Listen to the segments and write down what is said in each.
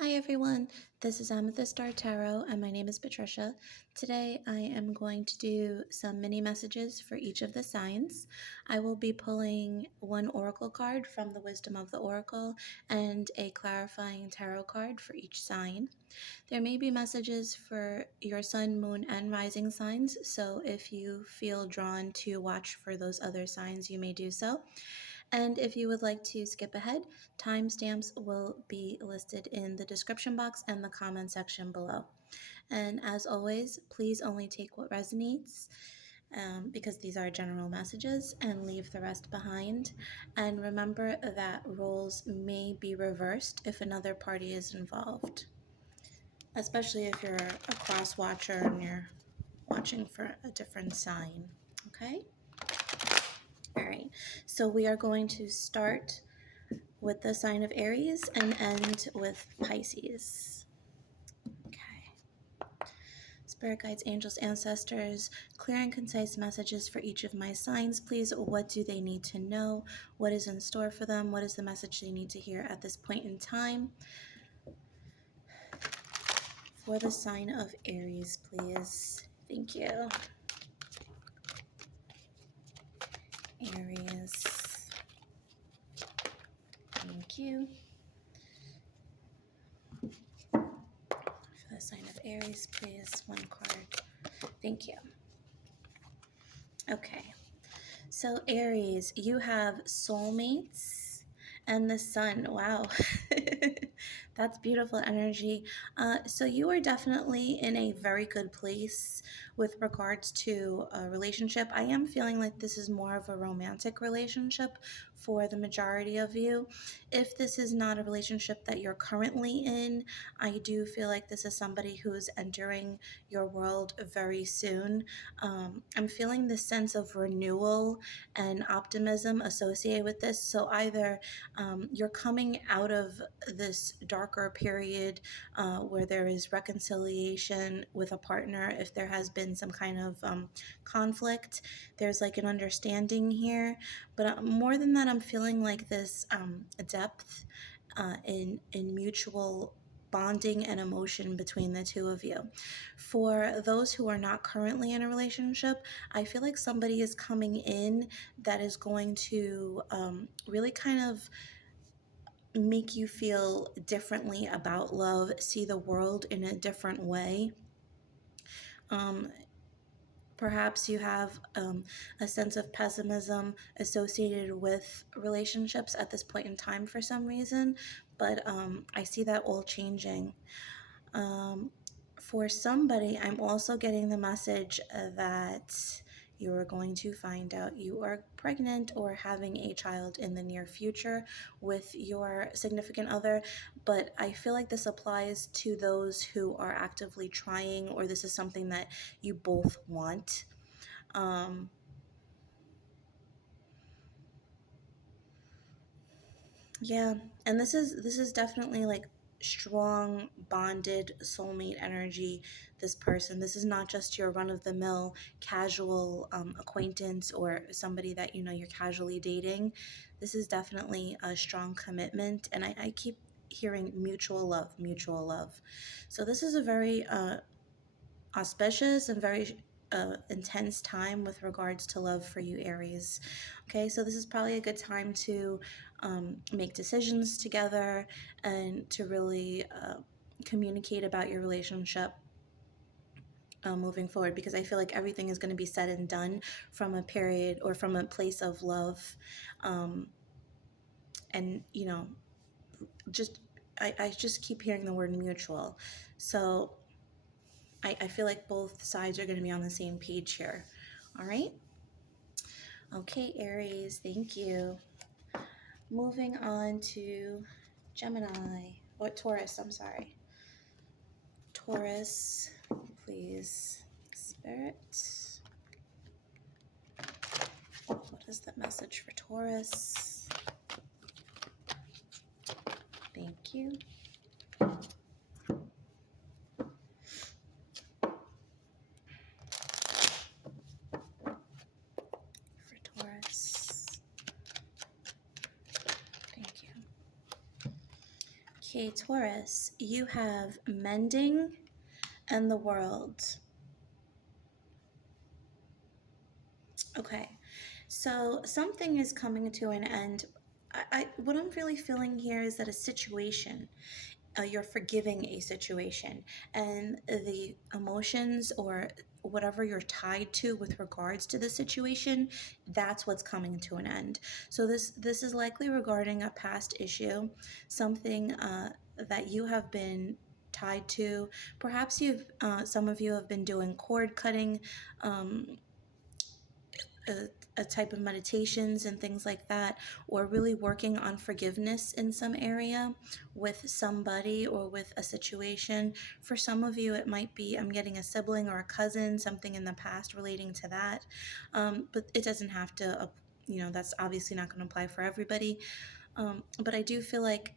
Hi everyone, this is Amethyst Star Tarot and my name is Patricia. Today I am going to do some mini messages for each of the signs. I will be pulling one oracle card from the Wisdom of the Oracle and a clarifying tarot card for each sign. There may be messages for your sun, moon, and rising signs, so if you feel drawn to watch for those other signs, you may do so. And if you would like to skip ahead, timestamps will be listed in the description box and the comment section below. And as always, please only take what resonates because these are general messages, and leave the rest behind. And remember that roles may be reversed if another party is involved, especially if you're a cross watcher and you're watching for a different sign. Okay? All right, so we are going to start with the sign of Aries and end with Pisces. Okay. Spirit guides, angels, ancestors, clear and concise messages for each of my signs, please. What do they need to know? What is in store for them? What is the message they need to hear at this point in time? For the sign of Aries, please. Thank you. Aries. Thank you. For the sign of Aries, please. One card. Thank you. Okay. So Aries, you have soulmates and the sun. Wow. That's beautiful energy. So you are definitely in a very good place with regards to a relationship. I am feeling like this is more of a romantic relationship for the majority of you. If this is not a relationship that you're currently in, I do feel like this is somebody who's entering your world very soon. I'm feeling this sense of renewal and optimism associated with this. So either you're coming out of this darker period where there is reconciliation with a partner. If there has been some kind of conflict, there's like an understanding here. But more than that, I'm feeling like this depth in mutual bonding and emotion between the two of you. For those who are not currently in a relationship, I feel like somebody is coming in that is going to really kind of make you feel differently about love, see the world in a different way. Perhaps you have a sense of pessimism associated with relationships at this point in time for some reason, but I see that all changing. For somebody, I'm also getting the message that you are going to find out you are pregnant or having a child in the near future with your significant other, but I feel like this applies to those who are actively trying, or this is something that you both want. Yeah, and this is definitely like strong bonded soulmate energy. This person, this is not just your run-of-the-mill casual acquaintance or somebody that you're casually dating. This is definitely a strong commitment, and I keep hearing mutual love, mutual love. So this is a very auspicious and very intense time with regards to love for you, Aries. Okay, so this is probably a good time to make decisions together and to really communicate about your relationship moving forward, because I feel like everything is going to be said and done from a period or from a place of love. And just I just keep hearing the word mutual. So I feel like both sides are going to be on the same page here. All right. Okay, Aries, thank you. Moving on to Gemini, or Taurus, I'm sorry. Taurus, please. Spirit. What is the message for Taurus? Thank you. For Taurus. Thank you. Okay, Taurus, you have mending and the world. Okay, so something is coming to an end. What I'm really feeling here is that a situation, you're forgiving a situation, and the emotions or whatever you're tied to with regards to the situation, that's what's coming to an end. So this is likely regarding a past issue, something that you have been tied to. Perhaps you've some of you have been doing cord cutting, um, a type of meditations and things like that, or really working on forgiveness in some area with somebody or with a situation. For some of you, it might be, I'm getting a sibling or a cousin, something in the past relating to that. But it doesn't have to, that's obviously not going to apply for everybody. But I do feel like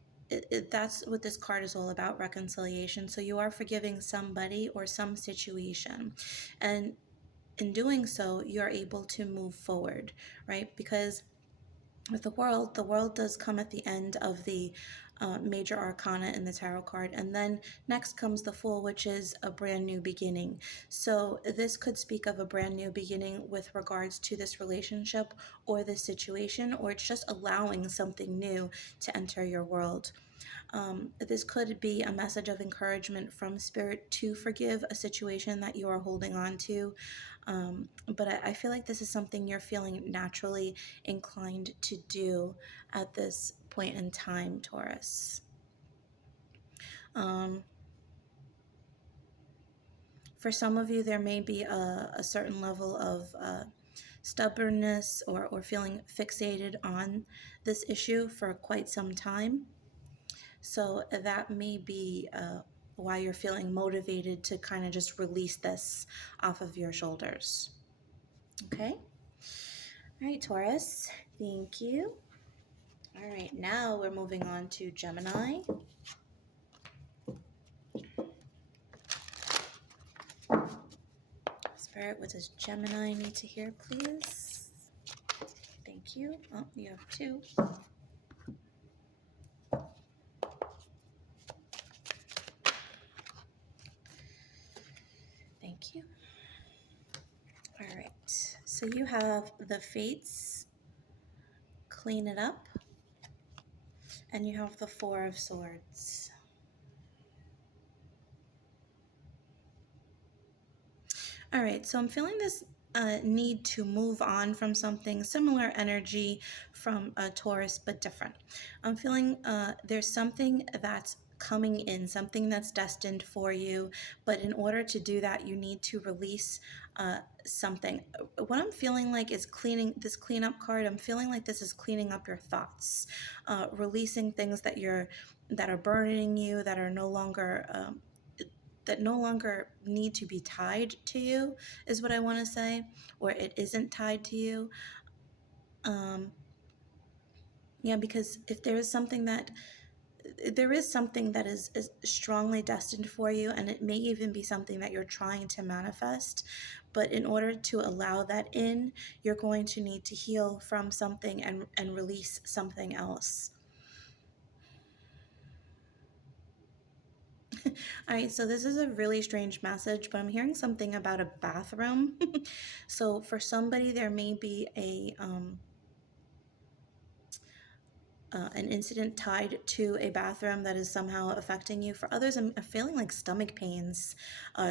that's what this card is all about, reconciliation. So you are forgiving somebody or some situation. And in doing so, you're able to move forward, right? Because with the world does come at the end of the major arcana in the tarot card. And then next comes the Fool, which is a brand new beginning. So this could speak of a brand new beginning with regards to this relationship or this situation, or it's just allowing something new to enter your world. This could be a message of encouragement from Spirit to forgive a situation that you are holding on to. But I feel like this is something you're feeling naturally inclined to do at this point in time, Taurus. Um, for some of you, there may be a certain level of stubbornness or feeling fixated on this issue for quite some time. So that may be why you're feeling motivated to kind of just release this off of your shoulders. Okay? All right, Taurus. Thank you. All right, now we're moving on to Gemini. Spirit, what does Gemini need to hear, please? Thank you. Oh, you have two. Thank you. All right, so you have the Fates, clean it up, and you have the Four of Swords. All right, so I'm feeling this need to move on from something, similar energy from Taurus, but different. I'm feeling there's something that's coming in, something that's destined for you, but in order to do that, you need to release something. What I'm feeling like is this cleanup card. I'm feeling like this is cleaning up your thoughts, releasing things that are burdening you, that are no longer that no longer need to be tied to you, is what I want to say, or it isn't tied to you. Yeah, because if there is something that is strongly destined for you, and it may even be something that you're trying to manifest, but in order to allow that in, you're going to need to heal from something and release something else. All right, so this is a really strange message, but I'm hearing something about a bathroom. So for somebody, there may be an incident tied to a bathroom that is somehow affecting you. For others, I'm feeling like stomach pains,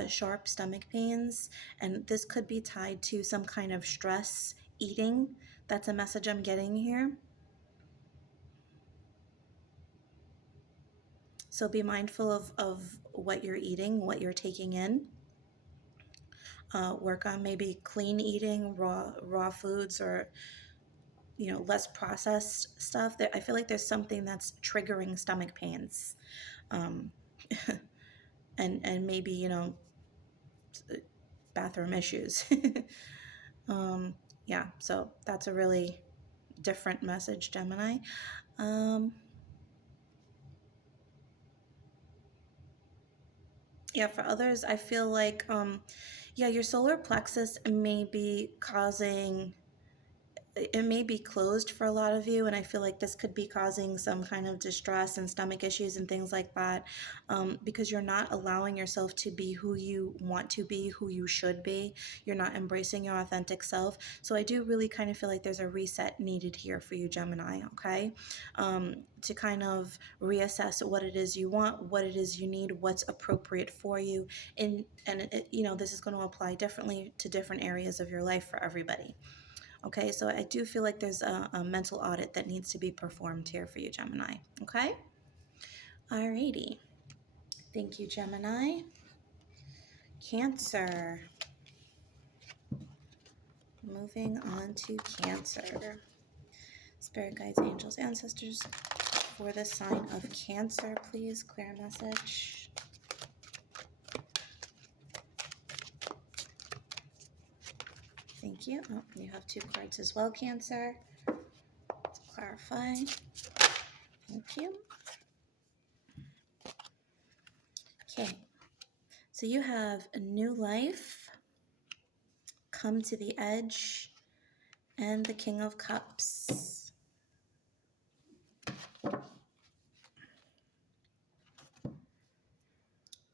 sharp stomach pains, and this could be tied to some kind of stress eating. That's a message I'm getting here. So be mindful of what you're eating, what you're taking in. Work on maybe clean eating, raw foods, or less processed stuff. That I feel like there's something that's triggering stomach pains, um, and maybe bathroom issues. Yeah, so that's a really different message, Gemini. Yeah, for others, I feel like, yeah, your solar plexus may be causing it may be closed for a lot of you, and I feel like this could be causing some kind of distress and stomach issues and things like that, because you're not allowing yourself to be who you want to be, who you should be. You're not embracing your authentic self. So I do really kind of feel like there's a reset needed here for you, Gemini, okay? To kind of reassess what it is you want, what it is you need, what's appropriate for you. And you know, this is going to apply differently to different areas of your life for everybody. Okay, so I do feel like there's a mental audit that needs to be performed here for you, Gemini. Okay? Alrighty. Thank you, Gemini. Cancer. Moving on to Cancer. Spirit guides, angels, ancestors, for the sign of Cancer, please clear message. Thank you. Oh, you have 2 cards as well, Cancer. To clarify. Thank you. Okay. So you have a new life, come to the edge, and the King of Cups.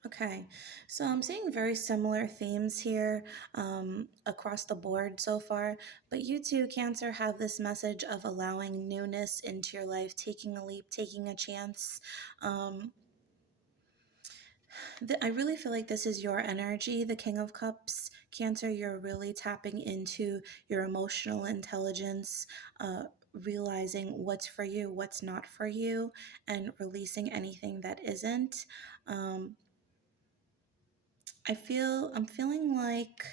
Okay, so I'm seeing very similar themes here across the board so far, but you too, Cancer, have this message of allowing newness into your life, taking a leap, taking a chance. I really feel like this is your energy, the King of Cups. Cancer, you're really tapping into your emotional intelligence, realizing what's for you, what's not for you, and releasing anything that isn't. I'm feeling like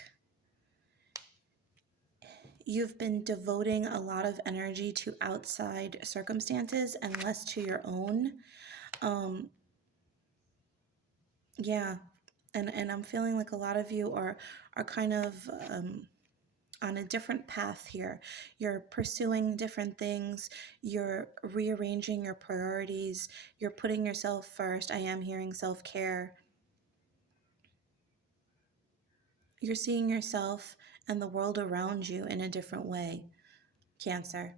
you've been devoting a lot of energy to outside circumstances and less to your own. Yeah. And I'm feeling like a lot of you are kind of on a different path here. You're pursuing different things. You're rearranging your priorities. You're putting yourself first. I am hearing self-care. You're seeing yourself and the world around you in a different way, Cancer.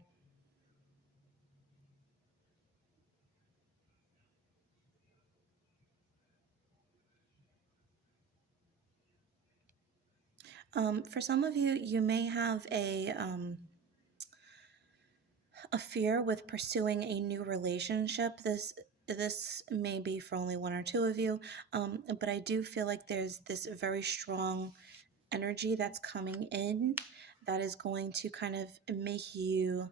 For some of you, you may have a fear with pursuing a new relationship. This may be for only 1 or 2 of you, but I do feel like there's this very strong energy that's coming in that is going to kind of make you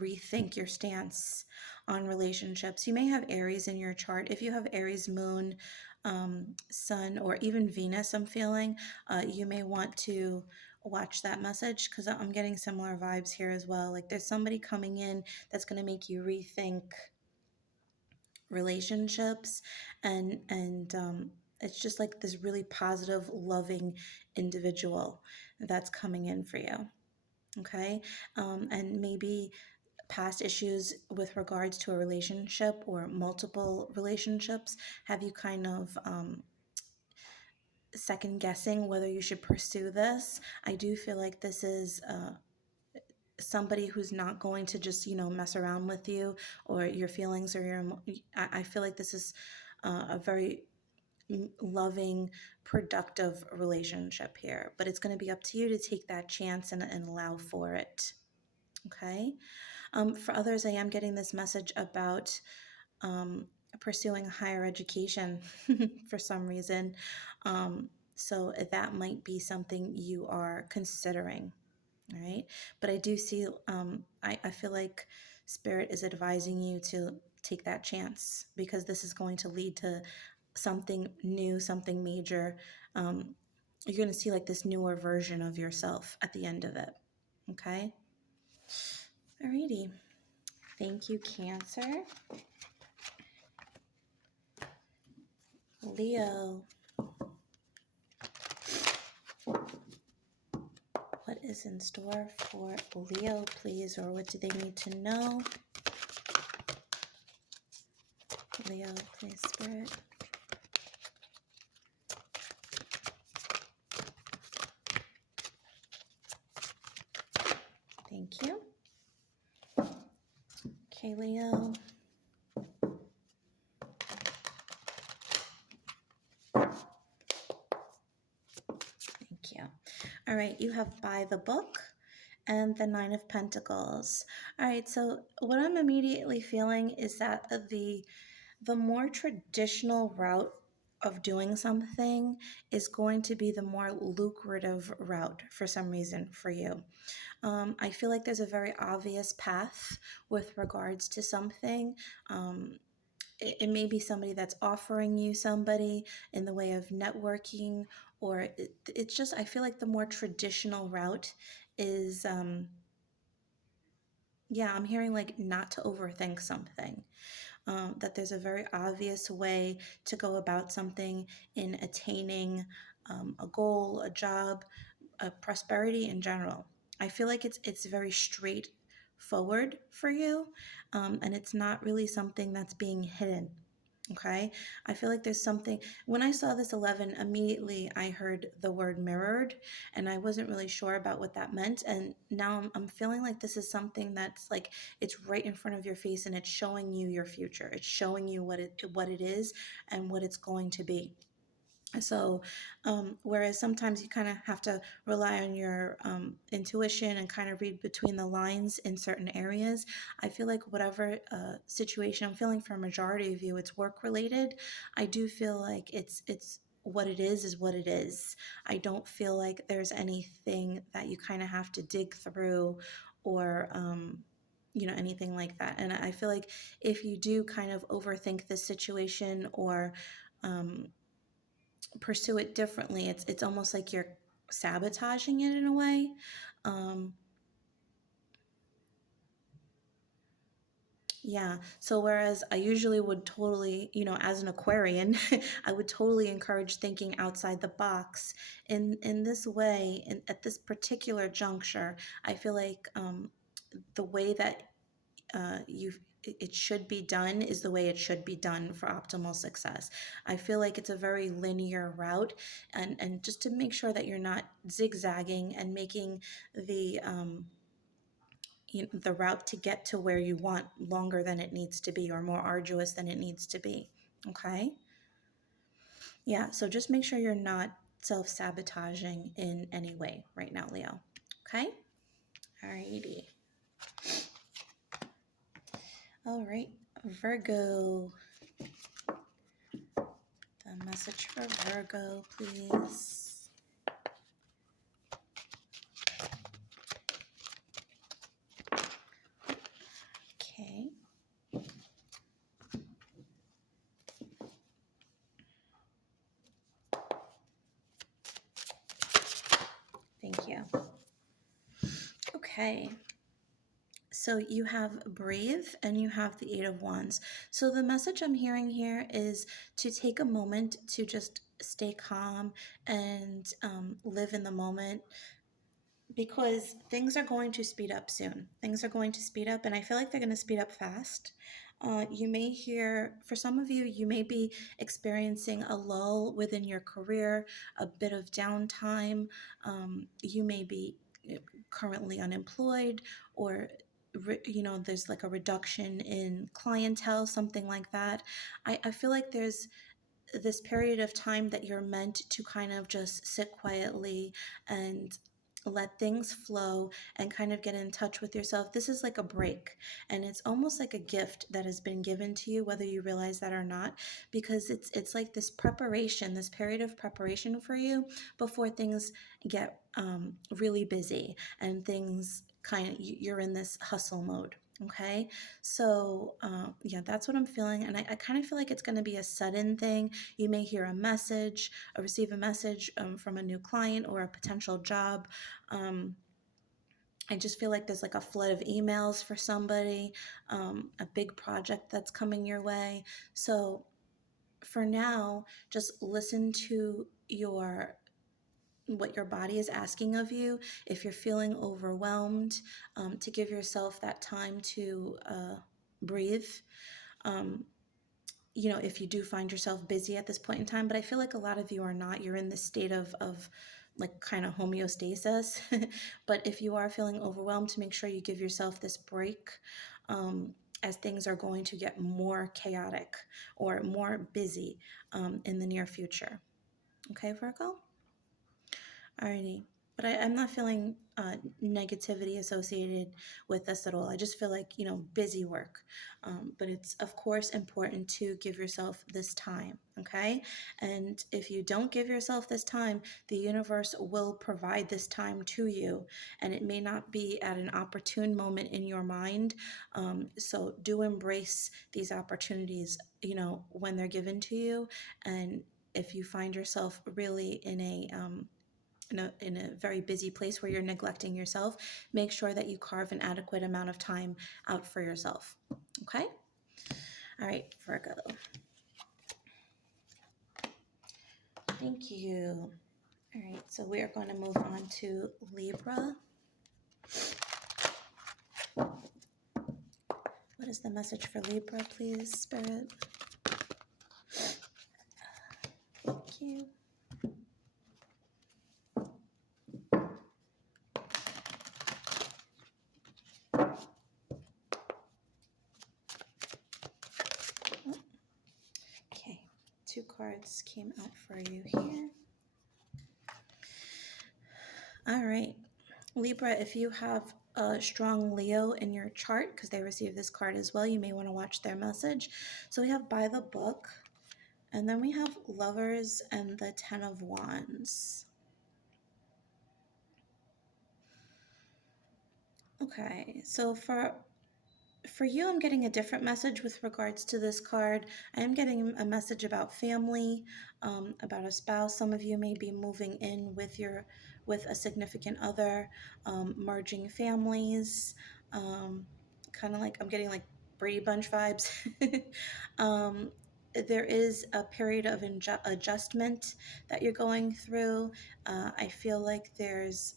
rethink your stance on relationships. You may have Aries in your chart. If you have Aries moon, sun, or even Venus, I'm feeling, you may want to watch that message, because I'm getting similar vibes here as well. Like there's somebody coming in that's going to make you rethink relationships, and it's just like this really positive, loving individual that's coming in for you. Okay. And maybe past issues with regards to a relationship or multiple relationships have you kind of second guessing whether you should pursue this. I do feel like this is somebody who's not going to just, you know, mess around with you or your feelings or I feel like this is a very loving, productive relationship here, but it's going to be up to you to take that chance and allow for it. Okay. For others, I am getting this message about pursuing higher education for some reason. So that might be something you are considering. All right. But I do see, I feel like Spirit is advising you to take that chance, because this is going to lead to something new, something major. You're going to see like this newer version of yourself at the end of it. Okay. Alrighty. Thank you, Cancer. Leo. What is in store for Leo, please? Or what do they need to know? Leo, please, Spirit. Thank you. Okay, Leo. Thank you. All right, you have by the book and the Nine of Pentacles. All right, so what I'm immediately feeling is that the more traditional route of doing something is going to be the more lucrative route for some reason for you. I feel like there's a very obvious path with regards to something. It may be somebody that's offering you somebody in the way of networking, or it's just, I feel like the more traditional route is, yeah, I'm hearing like not to overthink something. That there's a very obvious way to go about something in attaining a goal, a job, a prosperity in general. I feel like it's very straightforward for you, and it's not really something that's being hidden. Okay. I feel like there's something. When I saw this 11, immediately I heard the word mirrored, and I wasn't really sure about what that meant. And now I'm feeling like this is something that's like it's right in front of your face, and it's showing you your future. It's showing you what it is and what it's going to be. So, whereas sometimes you kind of have to rely on your intuition and kind of read between the lines in certain areas, I feel like whatever situation I'm feeling for a majority of you, it's work related. I do feel like it's what it is what it is. I don't feel like there's anything that you kind of have to dig through or anything like that. And I feel like if you do kind of overthink this situation or um, pursue it differently, it's almost like you're sabotaging it in a way. Um, yeah. So whereas I usually would totally, as an Aquarian, I would totally encourage thinking outside the box. In this way, at this particular juncture, I feel like the way that you it should be done is the way it should be done for optimal success. I feel like it's a very linear route, and just to make sure that you're not zigzagging and making the the route to get to where you want longer than it needs to be or more arduous than it needs to be. Okay? Yeah, so just make sure you're not self-sabotaging in any way right now, Leo. Okay? Alrighty. All right, Virgo. The message for Virgo, please. Okay. Thank you. Okay. So you have breathe and you have the Eight of Wands. So the message I'm hearing here is to take a moment to just stay calm and live in the moment, because things are going to speed up soon. Things are going to speed up, and I feel like they're going to speed up fast. You may hear, for some of you, you may be experiencing a lull within your career, a bit of downtime. You may be currently unemployed, or there's like a reduction in clientele, something like that. I feel like there's this period of time that you're meant to kind of just sit quietly and let things flow and kind of get in touch with yourself. This is like a break, and it's almost like a gift that has been given to you, whether you realize that or not, because it's like this preparation, this period of preparation for you before things get really busy and things kind of, you're in this hustle mode. Okay, so yeah, that's what I'm feeling, and I kind of feel like it's going to be a sudden thing. You may hear a message, or receive a message from a new client or a potential job. I just feel like there's like a flood of emails for somebody, a big project that's coming your way. So for now, just listen to what your body is asking of you. If you're feeling overwhelmed, to give yourself that time to breathe. Um, if you do find yourself busy at this point in time, but I feel like a lot of you are not. You're in this state of like kind of homeostasis. But if you are feeling overwhelmed, to make sure you give yourself this break. as things are going to get more chaotic or more busy in the near future. Okay, Virgo? Alrighty. But I'm not feeling negativity associated with this at all. I just feel like, busy work. But it's, of course, important to give yourself this time, okay? And if you don't give yourself this time, the universe will provide this time to you. And it may not be at an opportune moment in your mind. So do embrace these opportunities, when they're given to you. And if you find yourself really in a very busy place where you're neglecting yourself, make sure that you carve an adequate amount of time out for yourself. Okay? All right, Virgo. Thank you. All right, so we are going to move on to Libra. What is the message for Libra, please, Spirit? Thank you. Okay, 2 cards came out for you here. All right, Libra, if you have a strong Leo in your chart, because they received this card as well, you may want to watch their message. So we have by the book, and then we have Lovers and the 10 of Wands. Okay, so for you, I'm getting a different message with regards to this card. I am getting a message about family, about a spouse. Some of you may be moving in with a significant other, merging families, kind of like I'm getting like Brady Bunch vibes. um, there is a period of adjustment that you're going through. I feel like there's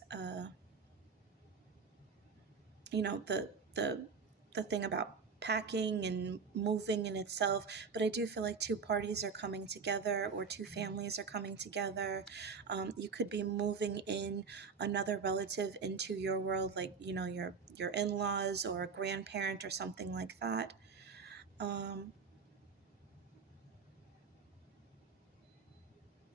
the the thing about packing and moving in itself, but I do feel like 2 parties are coming together or 2 families are coming together. You could be moving in another relative into your world, like your in-laws or a grandparent or something like that.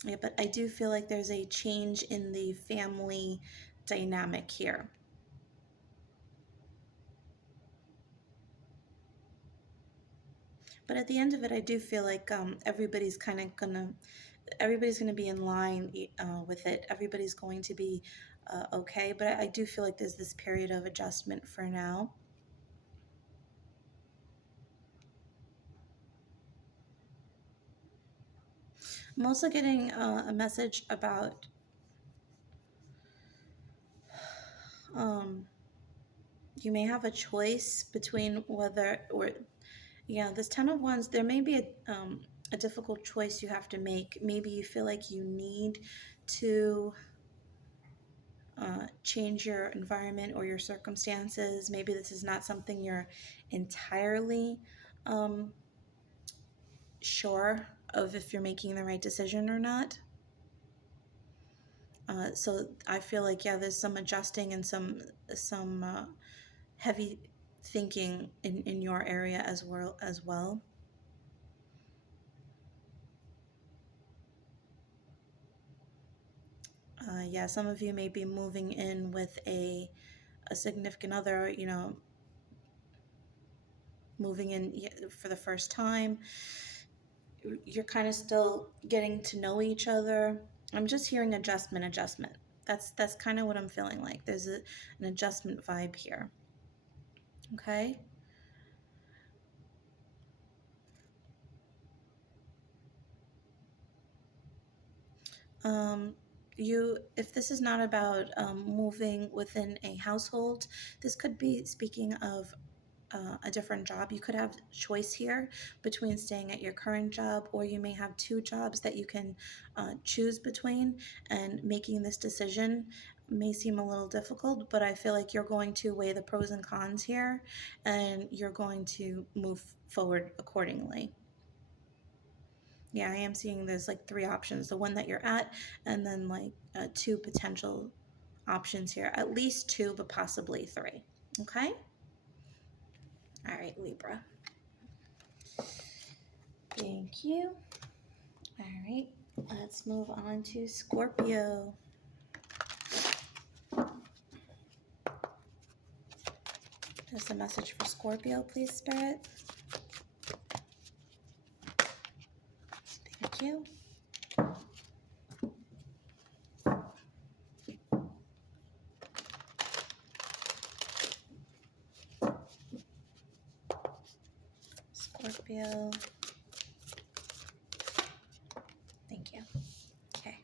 Yeah, but I do feel like there's a change in the family dynamic here. But at the end of it, I do feel like everybody's going to be in line with it. Everybody's going to be okay. But I do feel like there's this period of adjustment for now. I'm also getting a message about you may have a choice between whether or this 10 of Wands, there may be a difficult choice you have to make. Maybe you feel like you need to change your environment or your circumstances. Maybe this is not something you're entirely sure of if you're making the right decision or not. So I feel like there's some adjusting and some heavy thinking in your area as well. Some of you may be moving in with a significant other, moving in for the first time. You're kind of still getting to know each other. I'm just hearing adjustment. That's kind of what I'm feeling like. There's an adjustment vibe here. Okay. If this is not about moving within a household, this could be speaking of a different job. You could have choice here between staying at your current job, or you may have 2 jobs that you can choose between, and making this decision may seem a little difficult, but I feel like you're going to weigh the pros and cons here, and you're going to move forward accordingly. Yeah, I am seeing there's like 3 options, the one that you're at, and then like 2 potential options here, at least 2, but possibly 3. Okay. All right, Libra. Thank you. All right, let's move on to Scorpio. Just a message for Scorpio, please, Spirit. Thank you. Scorpio. Thank you. Okay.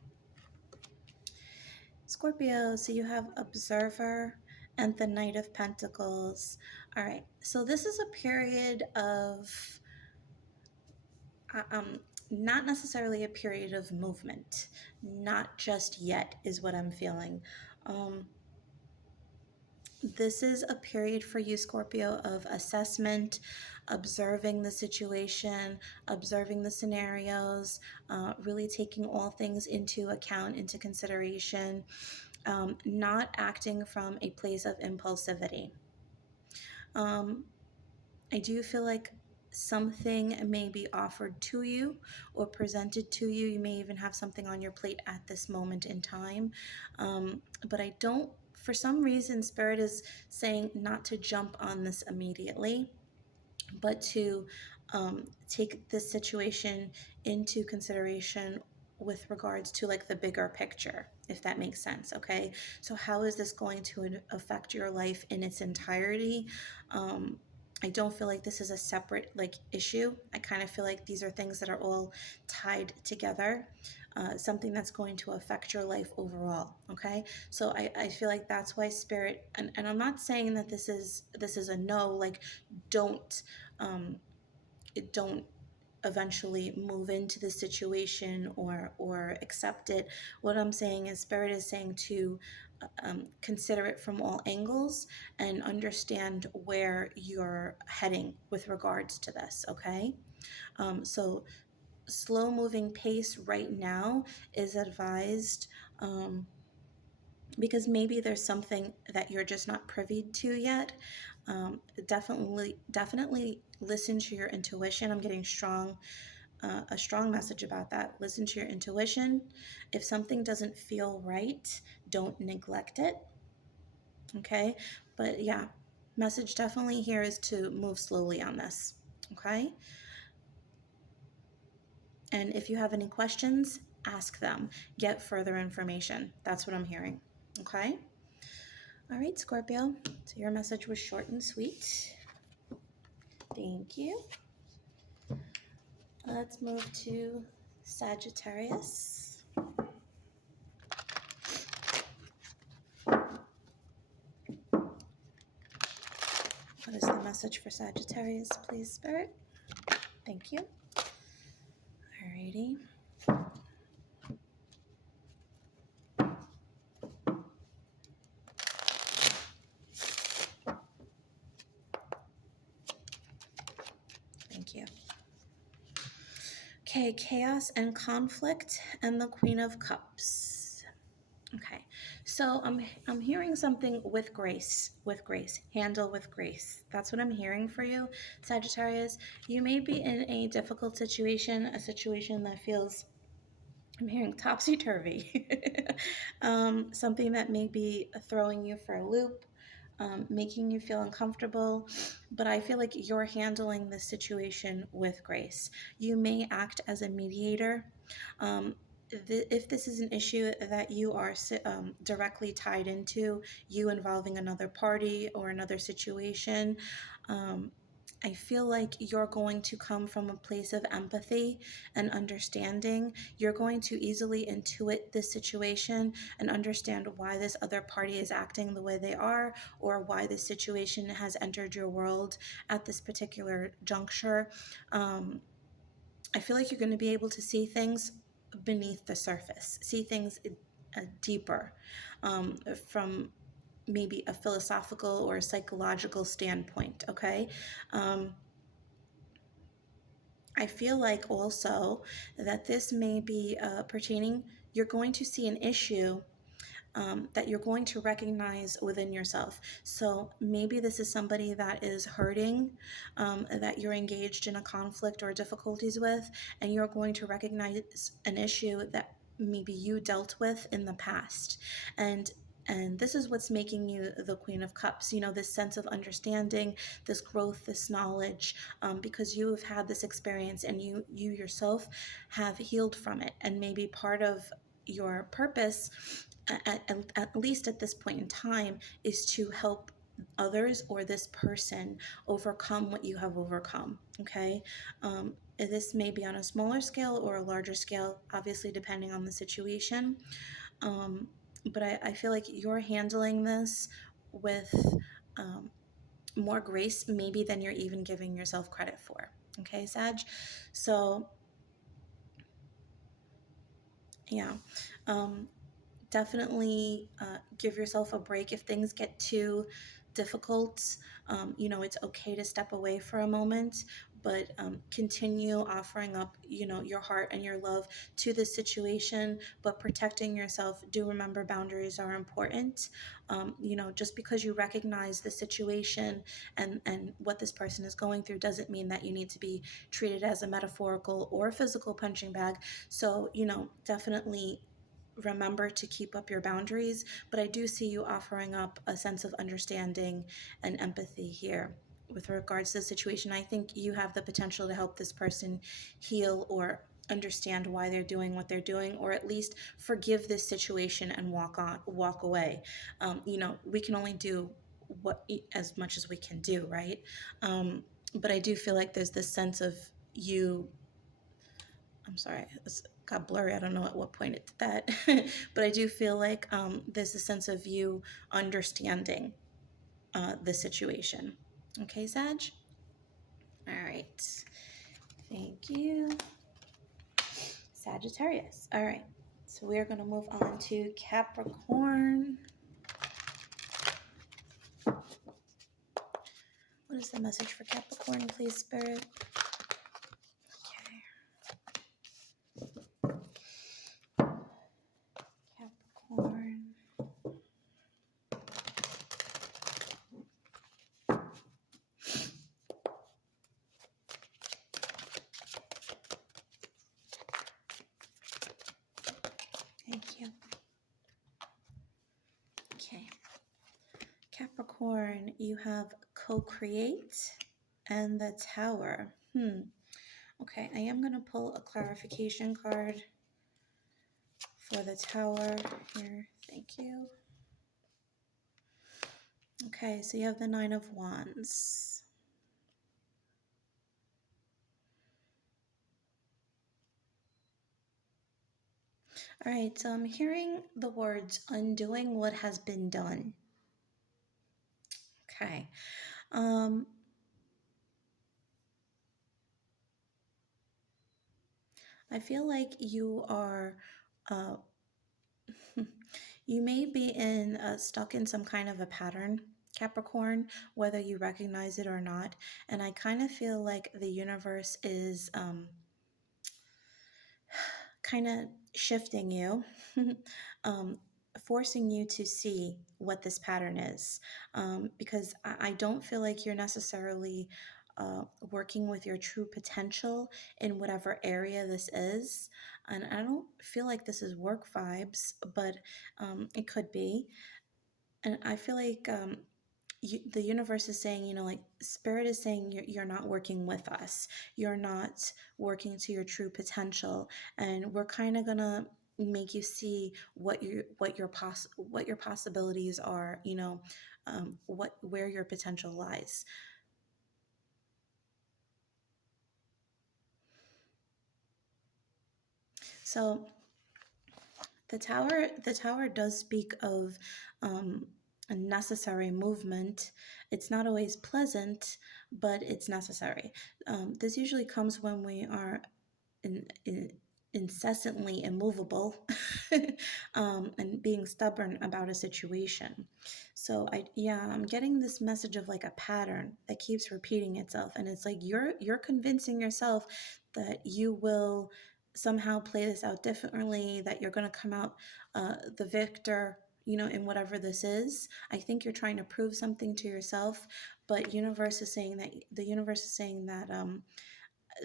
Scorpio, so you have Observer and the Knight of Pentacles. All right, so this is a period of not necessarily a period of movement. Not just yet is what I'm feeling. This is a period for you, Scorpio, of assessment, observing the situation, observing the scenarios, really taking all things into account, into consideration, not acting from a place of impulsivity. I do feel like something may be offered to you or presented to you. You may even have something on your plate at this moment in time. But I don't, for some reason, Spirit is saying not to jump on this immediately, but to take this situation into consideration with regards to like the bigger picture, if that makes sense. Okay, so how is this going to affect your life in its entirety? I don't feel like this is a separate like issue. I kind of feel like these are things that are all tied together, something that's going to affect your life overall. Okay, so I feel like that's why Spirit, and I'm not saying that this is a no, like don't don't eventually move into the situation or accept it. What I'm saying is Spirit is saying to consider it from all angles and understand where you're heading with regards to this. Okay, so slow moving pace right now is advised, because maybe there's something that you're just not privy to yet. Definitely listen to your intuition. I'm getting a strong message about that. Listen to your intuition. If something doesn't feel right, don't neglect it. Okay, but yeah, message definitely here is to move slowly on this. Okay, and if you have any questions, ask them, get further information. That's what I'm hearing. Okay, all right, Scorpio, so your message was short and sweet. Thank you. Let's move to Sagittarius. What is the message for Sagittarius, please, Spirit? Thank you. Alrighty. Thank you. Okay, chaos and conflict and the Queen of Cups. Okay, so I'm hearing something with grace, handle with grace. That's what I'm hearing for you, Sagittarius. You may be in a difficult situation, a situation that feels, I'm hearing topsy-turvy. Something that may be throwing you for a loop, making you feel uncomfortable, but I feel like you're handling this situation with grace. You may act as a mediator. If this is an issue that you are directly tied into, you involving another party or another situation, I feel like you're going to come from a place of empathy and understanding. You're going to easily intuit this situation and understand why this other party is acting the way they are, or why this situation has entered your world at this particular juncture. I feel like you're going to be able to see things beneath the surface, see things deeper, from maybe a philosophical or a psychological standpoint. Okay. I feel like also that this may be pertaining, you're going to see an issue that you're going to recognize within yourself. So maybe this is somebody that is hurting, that you're engaged in a conflict or difficulties with, and you're going to recognize an issue that maybe you dealt with in the past. And this is what's making you the Queen of Cups, this sense of understanding, this growth, this knowledge, because you have had this experience and you yourself have healed from it. And maybe part of your purpose, at least at this point in time, is to help others or this person overcome what you have overcome. Okay. This may be on a smaller scale or a larger scale, obviously depending on the situation. But I feel like you're handling this with more grace maybe than you're even giving yourself credit for. Okay, Sag? So yeah, definitely give yourself a break if things get too difficult. It's okay to step away for a moment, but continue offering up, your heart and your love to this situation, but protecting yourself. Do remember boundaries are important. Just because you recognize the situation and what this person is going through doesn't mean that you need to be treated as a metaphorical or physical punching bag. So, definitely remember to keep up your boundaries, but I do see you offering up a sense of understanding and empathy here with regards to the situation. I think you have the potential to help this person heal or understand why they're doing what they're doing, or at least forgive this situation and walk away. We can only do what as much as we can do, right? But I do feel like there's this sense of you. I'm sorry, it got blurry. I don't know at what point it did that. But I do feel like there's a sense of you understanding the situation. Okay, Sag? All right. Thank you. Sagittarius. All right. So we are going to move on to Capricorn. What is the message for Capricorn, please, Spirit? Okay. Capricorn. Thank you. Okay. Capricorn, you have co-create and the Tower. Okay, I am going to pull a clarification card for the Tower here. Thank you. Okay, so you have the Nine of Wands. All right, so I'm hearing the words undoing what has been done. Okay. I feel like you are, you may be stuck in some kind of a pattern, Capricorn, whether you recognize it or not. And I kind of feel like the universe is kind of shifting you, forcing you to see what this pattern is, because I don't feel like you're necessarily working with your true potential in whatever area this is. And I don't feel like this is work vibes, but it could be. And I feel like the universe is saying, like spirit is saying, you're not working with us. You're not working to your true potential. And we're kind of gonna make you see what your possibilities are, where your potential lies. So the tower does speak of a necessary movement. It's not always pleasant, but it's necessary. This usually comes when we are incessantly immovable and being stubborn about a situation. So I'm getting this message of like a pattern that keeps repeating itself, and it's like you're convincing yourself that you will somehow play this out differently, that you're going to come out the victor you know, in whatever this is. I think you're trying to prove something to yourself, but the universe is saying that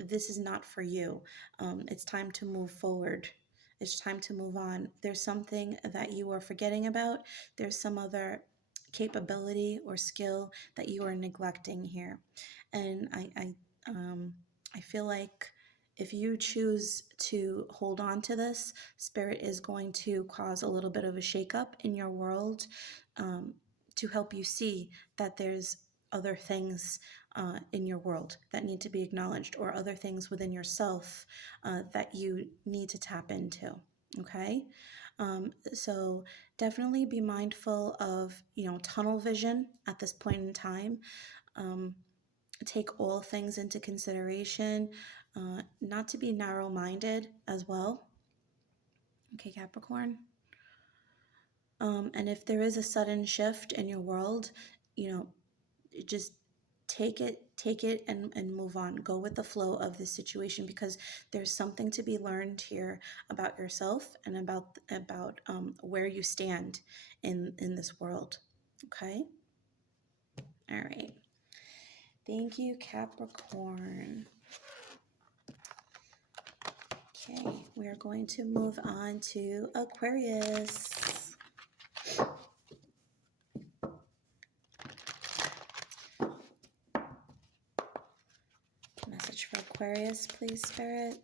this is not for you. It's time to move forward. It's time to move on. There's something that you are forgetting about. There's some other capability or skill that you are neglecting here. And I feel like if you choose to hold on to this, Spirit is going to cause a little bit of a shakeup in your world, um, to help you see that there's other things in your world that need to be acknowledged, or other things within yourself that you need to tap into. Okay. So definitely be mindful of, you know, tunnel vision at this point in time. Um, Take all things into consideration, not to be narrow minded as well. Okay, Capricorn. And if there is a sudden shift in your world, you know, just take it and move on. Go with the flow of the situation, because there's something to be learned here about yourself and about where you stand in this world. Okay. All right. Thank you, Capricorn. Okay, we are going to move on to Aquarius. Message for Aquarius, please, Spirit.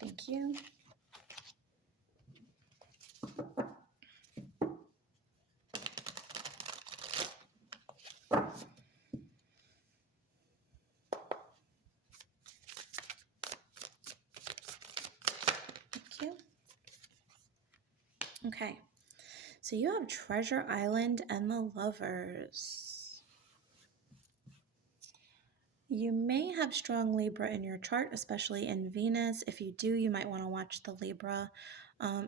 Thank you. Thank you. Okay, so you have Treasure Island and the Lovers. You may have strong Libra in your chart, especially in Venus. If you do, you might want to watch the Libra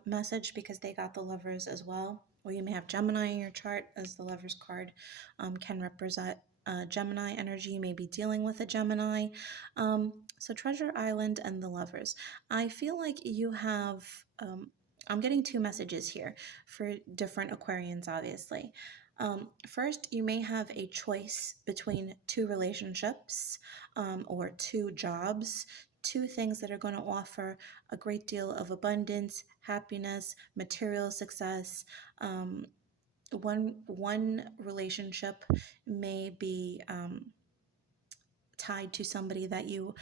message, because they got the Lovers as well. Or you may have Gemini in your chart, as the Lovers card can represent Gemini energy. You may be dealing with a Gemini. So Treasure Island and the Lovers. I feel like you have, I'm getting two messages here for different Aquarians, obviously. First, you may have a choice between two relationships, or two jobs, two things that are going to offer a great deal of abundance, happiness, material success. One relationship may be tied to somebody that you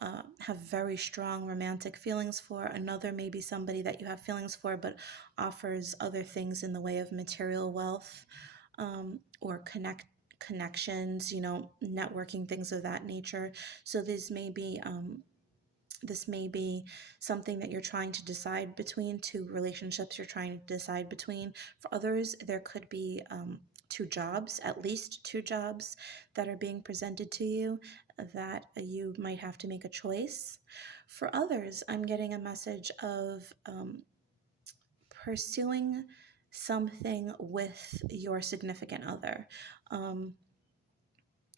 have very strong romantic feelings for. Another may be somebody that you have feelings for, but offers other things in the way of material wealth, or connections, you know, networking, things of that nature. So this may be something that you're trying to decide between, two relationships you're trying to decide between. For others, there could be two jobs, at least two jobs that are being presented to you that you might have to make a choice. For others, I'm getting a message of pursuing something with your significant other.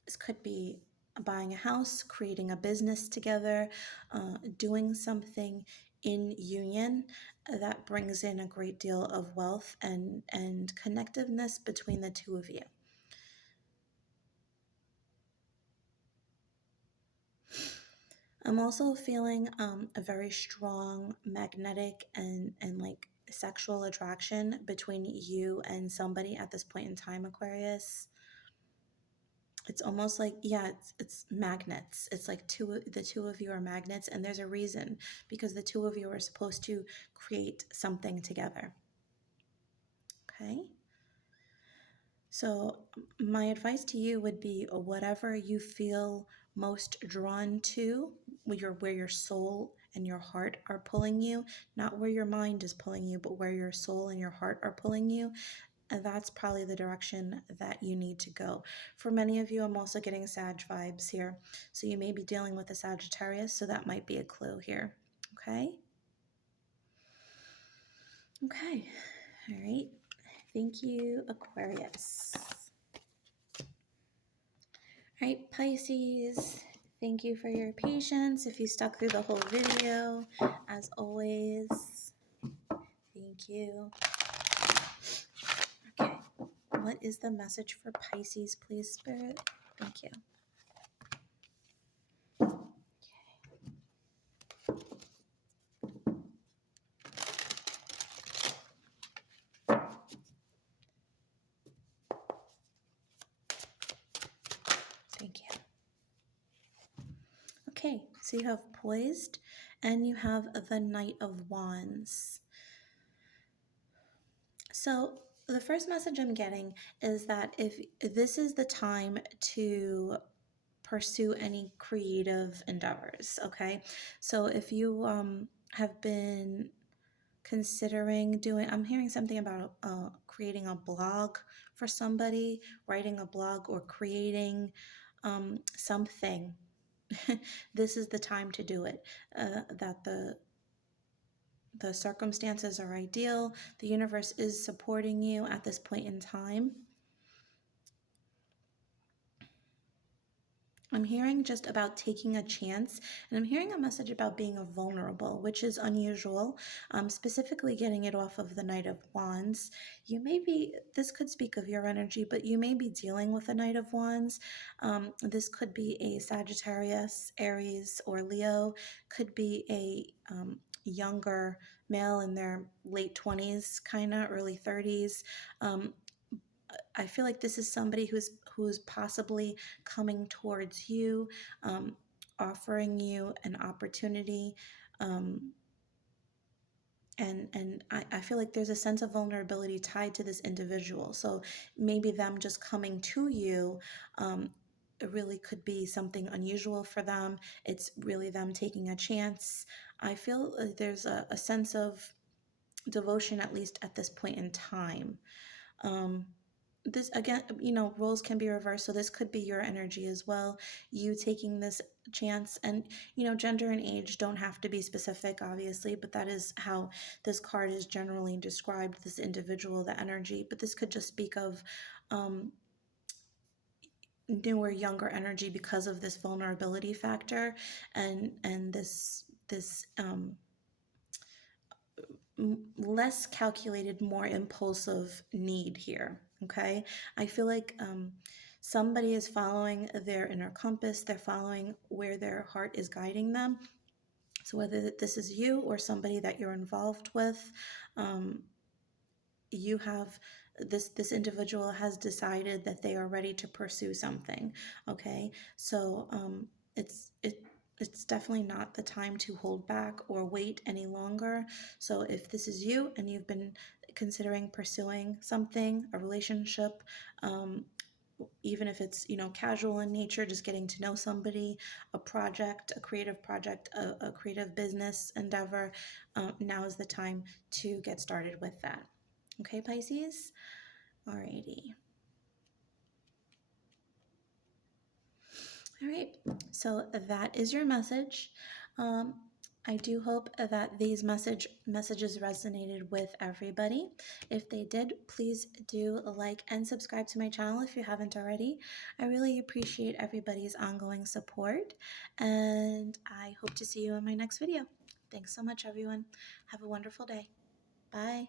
This could be buying a house, creating a business together, doing something in union that brings in a great deal of wealth and connectiveness between the two of you. I'm also feeling a very strong magnetic and like sexual attraction between you and somebody at this point in time, Aquarius. It's almost like, yeah, it's magnets. It's like the two of you are magnets, and there's a reason, because the two of you are supposed to create something together. Okay? So my advice to you would be, whatever you feel most drawn to, where your soul and your heart are pulling you, not where your mind is pulling you, but where your soul and your heart are pulling you. And that's probably the direction that you need to go. For many of you, I'm also getting Sag vibes here. So you may be dealing with a Sagittarius, so that might be a clue here. Okay? Okay. All right. Thank you, Aquarius. All right, Pisces. Thank you for your patience. If you stuck through the whole video, as always, thank you. What is the message for Pisces, please, Spirit? Thank you. Thank you. Okay, so you have poised and you have the Knight of Wands. So the first message I'm getting is that if this is the time to pursue any creative endeavors, okay? So if you have been considering doing, I'm hearing something about creating a blog for somebody, writing a blog or creating something. This is the time to do it. That the circumstances are ideal. The universe is supporting you at this point in time. I'm hearing just about taking a chance, and I'm hearing a message about being vulnerable, which is unusual. Specifically getting it off of the Knight of Wands. This could speak of your energy, but you may be dealing with a Knight of Wands. This could be a Sagittarius, Aries, or Leo. Could be a younger male in their late 20s, kind of early 30s. I feel like this is somebody who's possibly coming towards you, offering you an opportunity, and I feel like there's a sense of vulnerability tied to this individual. So maybe them just coming to you, it really could be something unusual for them. It's really them taking a chance. I feel like there's a sense of devotion, at least at this point in time. This again, roles can be reversed, so this could be your energy as well, you taking this chance. And gender and age don't have to be specific, obviously, but that is how this card is generally described, this individual, the energy. But this could just speak of newer, younger energy because of this vulnerability factor, and this less calculated, more impulsive need here. Okay, I feel like somebody is following their inner compass. They're following where their heart is guiding them. So whether this is you or somebody that you're involved with, you have this individual has decided that they are ready to pursue something. Okay, so it's definitely not the time to hold back or wait any longer. So if this is you and you've been considering pursuing something, a relationship, even if it's casual in nature, just getting to know somebody, a project, a creative project, a creative business endeavor, now is the time to get started with that. Okay, Pisces? Alrighty. All right, so that is your message. I do hope that these messages resonated with everybody. If they did, please do like and subscribe to my channel if you haven't already. I really appreciate everybody's ongoing support, and I hope to see you in my next video. Thanks so much, everyone. Have a wonderful day. Bye.